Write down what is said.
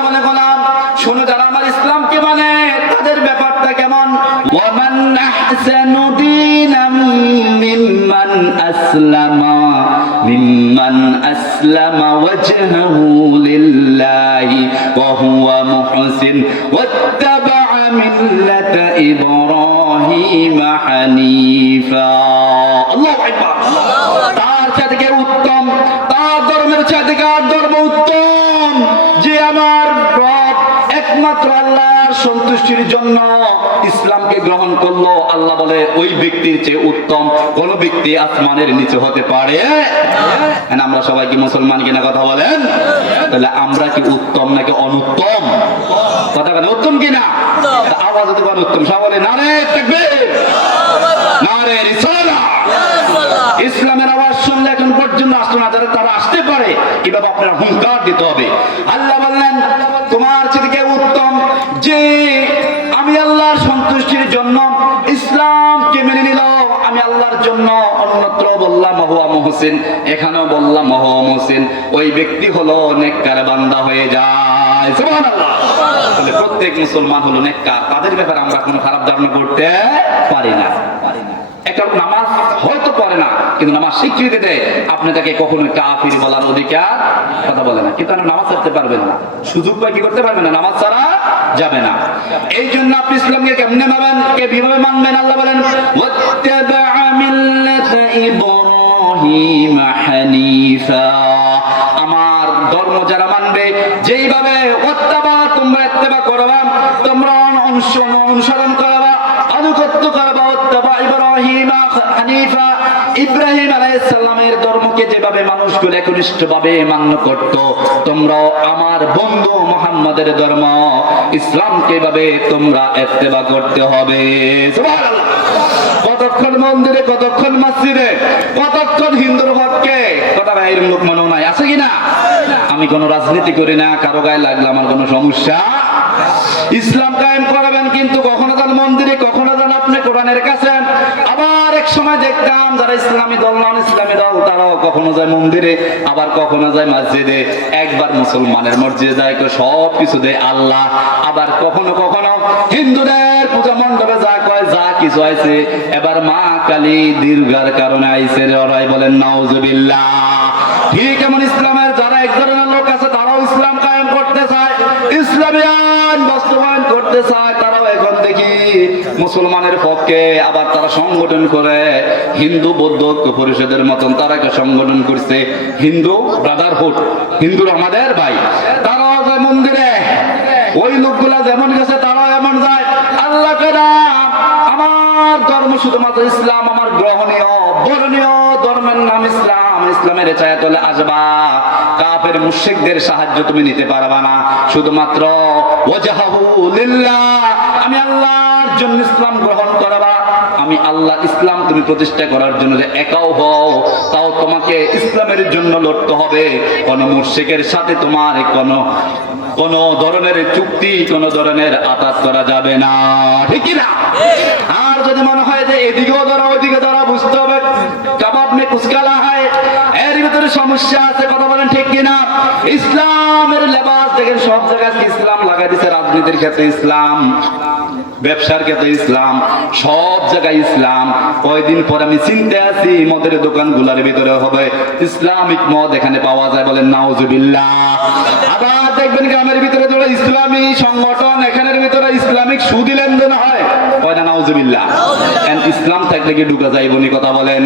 আল্লাহ বলে গোলাম শোনো, যারা আমার ইসলামকে মানে তাদের ব্যাপারটা কেমন। ওয়ামান আহসানু দীনাম মিম্মান আসলামা ওয়াজহাহু লিল্লাহি ওয়া হুয়া মুহসিন ওয়াত্তাবা'a মিল্লাতা ইব্রাহিম হানিফা। আল্লাহু আকবার। তার চাইতে উত্তম, তার ধর্মের চাইতে কার ধর্ম উত্তম? যে আমার রব একমাত্র আল্লাহর সন্তুষ্টির জন্য ইসলামকে গ্রহণ করলো, আল্লাহ বলে ওই ব্যক্তির চেয়ে উত্তম কোন ব্যক্তি আসমানের নিচে হতে পারে? আমরা সবাই কি মুসলমান কিনা কথা বলেন? তাহলে আমরা কি উত্তম নাকি অনুত্তম? কথা বলেন উত্তম কিনা? আওয়াজ হতে পারে উত্তম। সবাই বলে নারে তাকবীর, নারে রিসালাহ। ইসলামের আওয়াজ শুনলে এখন পর্যন্ত আসতো না, যারা তারা আসতে পারে এভাবে আপনার হুঙ্কার দিতে হবে। আল্লাহ বললেন তোমার থেকে উত্তম যে আমি আল্লাহর সন্তুষ্টির জন্য ইসলামকে মেনে নিল। আমি আল্লাহর জন্য অন্যত্র বললাম হুয়া মুহসিন, এখানেও বললাম হুয়া মুহসিন, ওই ব্যক্তি হলো নেককার বান্দা হয়ে যায়। সুবহানাল্লাহ। তাহলে প্রত্যেক মুসলমান হলো নেককার, তাদের ব্যাপারে আমরা কোনো খারাপ ধারণা করতে পারি না। একটা নামাজ হয়তো পড়ে না, কিন্তু নামাজ স্বীকৃতি দেয়, আপনি তাকে কখনো কাফির বলার অধিকার কথা বলে না। কিন্তু আপনি নামাজ পড়তে পারবেন না, সুযোগ পাই কি করতে পারবেন না, নামাজ ছাড়া যাবে না। এই জন্য আপনি ইসলামকে কেমনে মানবেন, কে কিভাবে মানবেন? আল্লাহ বলেন ওয়াত্তাবা'a মিল্লাতা ইব্রাহিম হানিফা। আমার ধর্ম যারা মানবে, যেইভাবে ওয়াত্তাবা তোমরা ইত্তেবা করবা, তোমরা অনুসরণ করবা, আনুগত্য করবা। ওয়াত্তাবা ইব্রাহিম হানিফা, ইব্রাহিম আলাইহিস সালামের ধর্মকে যেভাবে মানুষগুলো একনিষ্ঠভাবে মান্য করত, তোমরাও আমার বন্ধু মুহাম্মাদের ধর্ম ইসলামকে ভাবে তোমরা ইত্তেবা করতে হবে। সুবহানাল্লাহ। কতক্ষণ মন্দিরে, কতক্ষণ মসজিদে, কতক্ষণ হিন্দুর পক্ষে, কথা বাইরের লোক মনে নাই আছে কিনা? আমি কোনো রাজনীতি করি না, কারো গায়ে লাগলে আমার কোনো সমস্যা। ইসলাম কায়েম করবেন, কিন্তু কখনো যান মন্দিরে, কখনো যান আপনি কোরআনের কাছে। আবার এক সময় দেখতাম যারা ইসলামী দল, নন ইসলামী দল, তারাও কখনো যায় মন্দিরে, আবার কখনো যায় মসজিদে। একবার মুসলমানের মসজিদে যায় সব কিছু দেয় আল্লাহ, আবার কখনো কখনো হিন্দুদের পূজা মণ্ডপে যা কয় যা কিছু আইছে, এবার মা কালী দীর্ঘার কারণে আইছে ওরাই বলেন নাউজুবিল্লাহ। ঠিক এমন ইসলামের যারা এক ধরনের লোক আছে, তারাও ইসলাম কায়েম করতে চায়, ইসলামী আইন বাস্তবায়ন করতে চায়, তারাও এখন দেখি মুসলমানের পক্ষে। আবার তারা সংগঠন করে, হিন্দু বৌদ্ধ ঐক্য পরিষদের মতন তারা একটা সংগঠন করছে, হিন্দু ব্রাদারহুড, হিন্দুরা আমাদের ভাই। তারাও যায় মন্দিরে, ওই লোকগুলা যেমন গেছে তারাও এমন যায়। আল্লাহ আমার ধর্ম শুধুমাত্র ইসলাম, আমার গ্রহণীয় বরণীয় ধর্মের নাম ইসলাম। ইসলামের ছায়াতলে আসবা, কাফের মুশরিকদের সাহায্য তুমি নিতে পারবা না। শুধুমাত্র ওয়াজহাহু লিল্লাহ, আমি আল্লাহর জন্য ইসলাম গ্রহণ করবা। আমি আল্লাহ ইসলাম তুমি প্রতিষ্ঠা করার জন্য যে একাও হও, তাও তোমাকে ইসলামের জন্য লড়তে হবে। কোন মুশরিকের সাথে তোমার কোন ধরনের চুক্তি, কোন ধরনের আতাত করা যাবে না, ঠিক কি না? আর যদি মনে হয় যে এদিকেও ধরা ওইদিকে ধরা, বুঝতে হবে কাবাব মে কুসকালা হয়, এর ভিতরে সমস্যা আছে। কথা বলেন ঠিক কিনা? ইসলামের লেবাস দেখেন সব জায়গায় ইসলাম লাগাই দিচ্ছে, রাজনীতির ক্ষেত্রে ইসলাম, ব্যবসার ক্ষেত্রে ইসলাম, সব জায়গায় ইসলাম। কয়দিন পর আমি চিনতে আছি মদের দোকানগুলোর ভিতরে হবে ইসলামিক মদ, এখানে পাওয়া যায়, বলেন নাউজুবিল্লাহ। আবার দেখবেন গ্রামের ভিতরে ধরো ইসলামী সংগঠন, এখানের ভিতরে ইসলামিক সুদি লেনদেন হয়, কয়টা নাউজুবিল্লাহ। ইসলাম থাকলে কি ঢুকা যাইবনি? কথা বলেন।